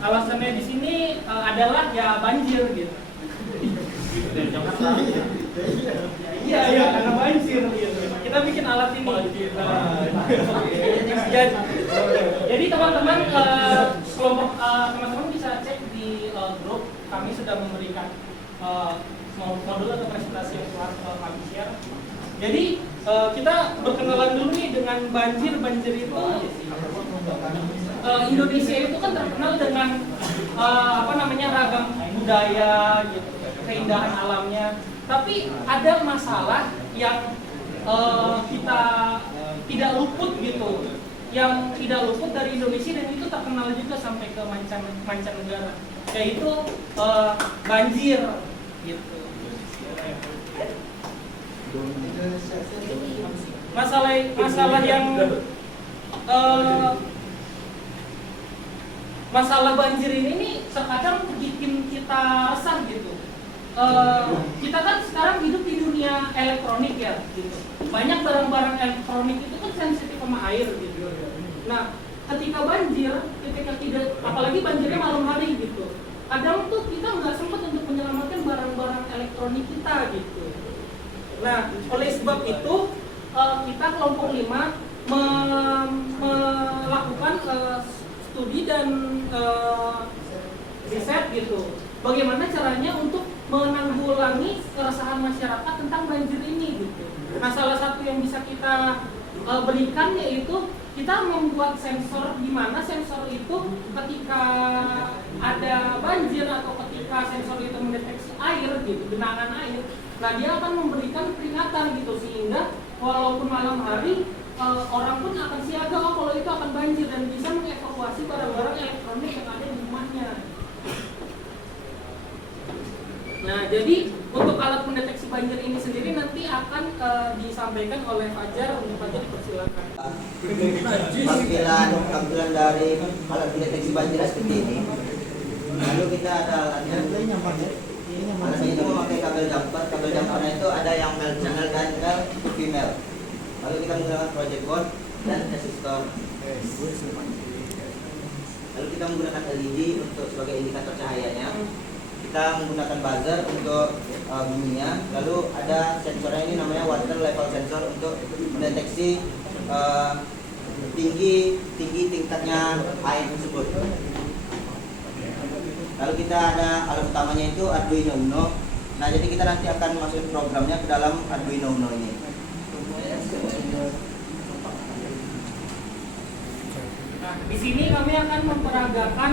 alasannya di sini adalah ya banjir gitu. Iya, karena banjir gitu. Kita bikin alat ini. Jadi teman-teman kelompok teman-teman bisa cek di grup, kami sudah memberikan modul atau presentasi yang telah kami share. Jadi kita berkenalan dulu nih dengan banjir itu. Indonesia itu kan terkenal dengan ragam budaya gitu, keindahan alamnya. Tapi ada masalah yang kita tidak luput gitu, yang tidak luput dari Indonesia dan itu terkenal juga sampai ke mancanegara, yaitu banjir gitu. Masalah banjir ini nih terkadang bikin kita resah gitu. Kita kan sekarang hidup di dunia elektronik ya gitu. Banyak barang-barang elektronik itu kan sensitif sama air gitu. Nah, ketika tidak, apalagi banjirnya malam hari gitu, kadang tuh kita nggak sempat untuk menyelamatkan barang-barang elektronik kita gitu. Nah, oleh sebab itu kita kelompok 5 melakukan studi dan riset gitu. Bagaimana caranya untuk menanggulangi keresahan masyarakat tentang banjir ini gitu. Nah, salah satu yang bisa kita berikan yaitu kita membuat sensor, di mana sensor itu ketika ada banjir atau ketika sensor itu mendeteksi air gitu, genangan air, nah dia akan memberikan peringatan gitu, sehingga walaupun malam hari orang pun akan siaga kalau itu akan banjir dan bisa mengevakuasi barang-barang elektronik yang ada di rumahnya. Nah, jadi untuk alat mendeteksi banjir ini sendiri nanti akan disampaikan oleh Fajar. Untuk Fajar dipersilakan. Tampilan dari alat mendeteksi banjir seperti ini. Lalu kita ada alatnya. Alatnya itu memakai kabel jumper. Kabel jumpernya itu ada yang male channel dan female. Lalu kita menggunakan project board dan resistor. Lalu kita menggunakan LED untuk sebagai indikator cahayanya. Kita menggunakan buzzer untuk bunyinya. Lalu ada sensornya ini namanya water level sensor untuk mendeteksi tinggi tingkatnya air tersebut. Lalu kita ada alat utamanya itu Arduino Uno. Nah, jadi kita nanti akan masukin programnya ke dalam Arduino Uno ini. Nah, di sini kami akan memperagakan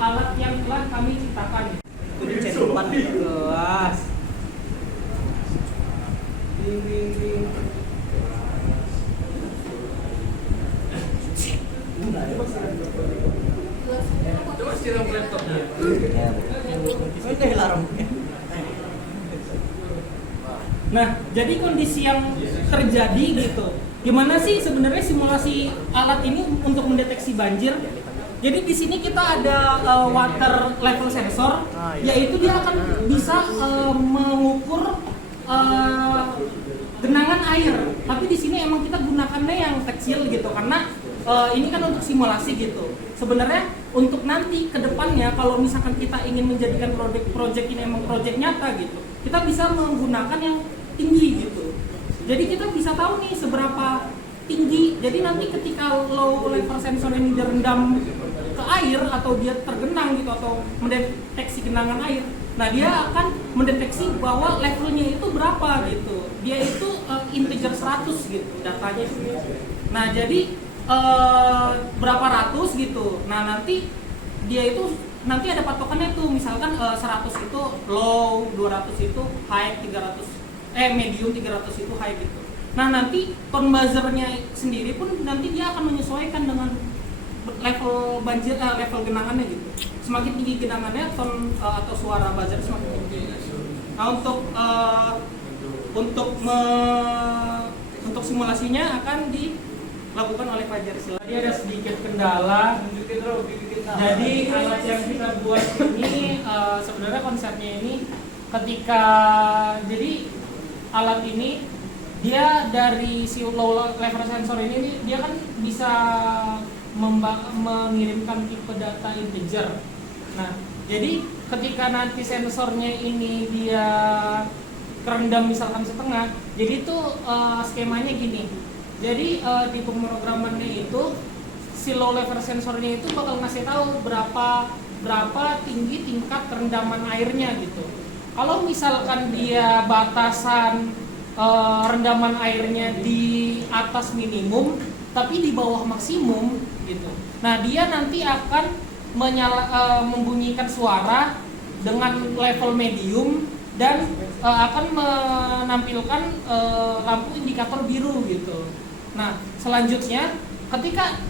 alat yang telah kami ciptakan. Itu di celupan kelas. Coba siram laptopnya. Nah, jadi kondisi yang terjadi gitu. Gimana sih sebenarnya simulasi alat ini untuk mendeteksi banjir? Jadi di sini kita ada water level sensor, yaitu dia akan bisa mengukur genangan air. Tapi di sini emang kita gunakannya yang kecil gitu, karena ini kan untuk simulasi gitu. Sebenarnya untuk nanti ke depannya kalau misalkan kita ingin menjadikan project ini emang project nyata gitu, kita bisa menggunakan yang tinggi gitu. Jadi kita bisa tahu nih seberapa tinggi. Jadi nanti ketika low level sensor ini direndam ke air atau dia tergenang gitu atau mendeteksi genangan air, nah dia akan mendeteksi bahwa levelnya itu berapa gitu. Dia itu integer 100 gitu datanya. Nah, jadi berapa ratus gitu. Nah, nanti dia itu nanti ada patokannya tuh, misalkan 100 itu low, 200 itu high, 300 medium, 300 itu high gitu. Nah, nanti tone buzzernya sendiri pun nanti dia akan menyesuaikan dengan level banjir, level genangannya gitu. Semakin tinggi genangannya, tone atau suara buzzer semakin tinggi. Nah, untuk simulasinya akan dilakukan oleh Fajar. Tadi ada sedikit kendala. Jadi alat yang kita buat ini sebenarnya konsepnya ini ketika jadi alat ini dia dari si low level sensor ini dia kan bisa mengirimkan tipe data integer. Nah, jadi ketika nanti sensornya ini dia kerendam misalkan setengah, jadi itu skemanya gini. Jadi di pemrogramannya itu si low level sensornya itu bakal ngasih tahu berapa tinggi tingkat kerendaman airnya gitu. Kalau misalkan dia batasan rendaman airnya di atas minimum tapi di bawah maksimum gitu. Nah, dia nanti akan membunyikan suara dengan level medium dan akan menampilkan lampu indikator biru gitu. Nah, selanjutnya ketika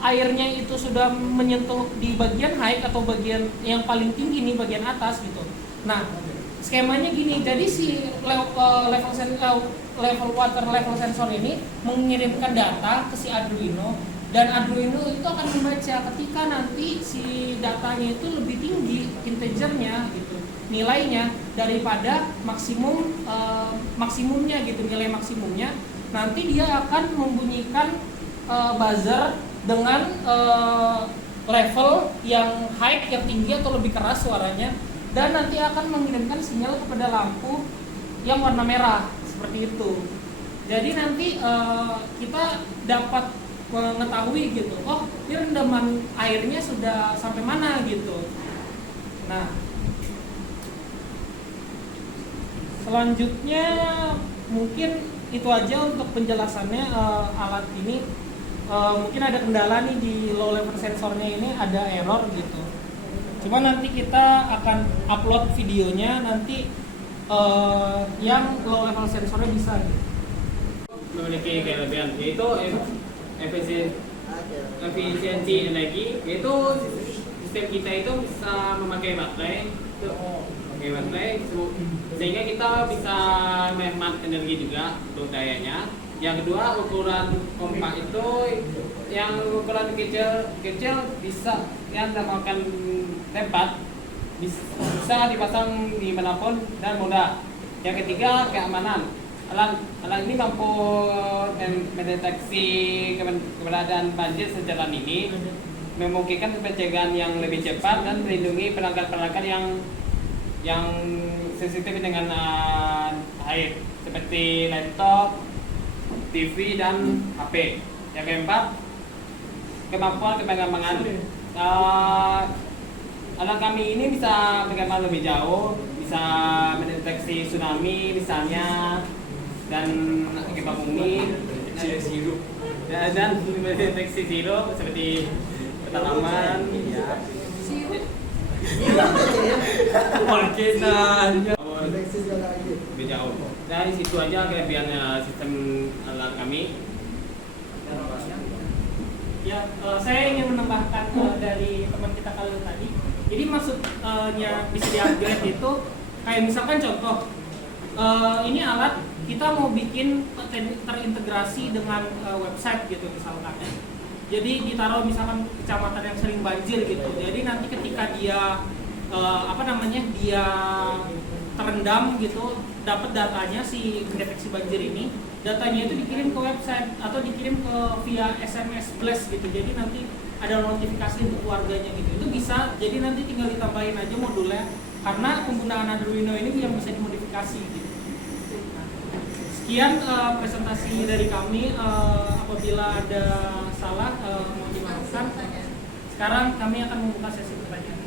airnya itu sudah menyentuh di bagian high atau bagian yang paling tinggi nih, bagian atas gitu. Nah, skemanya gini, jadi si level water level sensor ini mengirimkan data ke si Arduino, dan Arduino itu akan membaca ketika nanti si datanya itu lebih tinggi integernya gitu, nilainya daripada maksimumnya gitu, nilai maksimumnya, nanti dia akan membunyikan buzzer dengan level yang high, yang tinggi atau lebih keras suaranya, dan nanti akan mengirimkan sinyal kepada lampu yang warna merah seperti itu. Jadi nanti kita dapat mengetahui gitu, oh ini rendaman airnya sudah sampai mana gitu. Nah, selanjutnya mungkin itu aja untuk penjelasannya. Alat ini mungkin ada kendala nih di low level sensornya ini, ada error gitu. Cuma nanti kita akan upload videonya nanti yang low level sensornya bisa gitu. Memiliki kelebihan yaitu efisiensi energi, yaitu sistem kita itu bisa memakai baterai, sehingga kita bisa menghemat energi juga untuk dayanya. Yang kedua, ukuran kompak itu yang ukuran kecil bisa yang memakan tempat, bisa dipasang di manapun dan mudah. Yang ketiga, keamanan. Alat ini mampu mendeteksi keberadaan banjir sejalan ini, memungkinkan pencegahan yang lebih cepat dan melindungi perangkat-perangkat yang sensitif dengan air seperti laptop, TV dan HP. Yang keempat, kemampuan pengembangan. Alat kami ini bisa berkembang lebih jauh, bisa mendeteksi tsunami misalnya, dan gempa bumi, dan mendeteksi zero seperti tanaman, ya. Lebih jauh. Dari situ aja kelebihan sistem alat kami. Ya, saya ingin menambahkan dari teman kita kali tadi. Jadi maksudnya bisa di-upgrade itu kayak misalkan contoh, ini alat kita mau bikin terintegrasi dengan website gitu misalkan. Jadi ditaruh misalkan kecamatan yang sering banjir gitu. Jadi nanti ketika dia dia terendam gitu, dapat datanya si pendeteksi banjir ini, datanya itu dikirim ke website atau dikirim ke via SMS blast gitu. Jadi nanti ada notifikasi untuk keluarganya gitu. Itu bisa, jadi nanti tinggal ditambahin aja modulnya, karena penggunaan Arduino ini yang bisa dimodifikasi gitu. Sekian presentasi dari kami. Apabila ada salah mohon dimaafkan. Sekarang kami akan membuka sesi pertanyaan.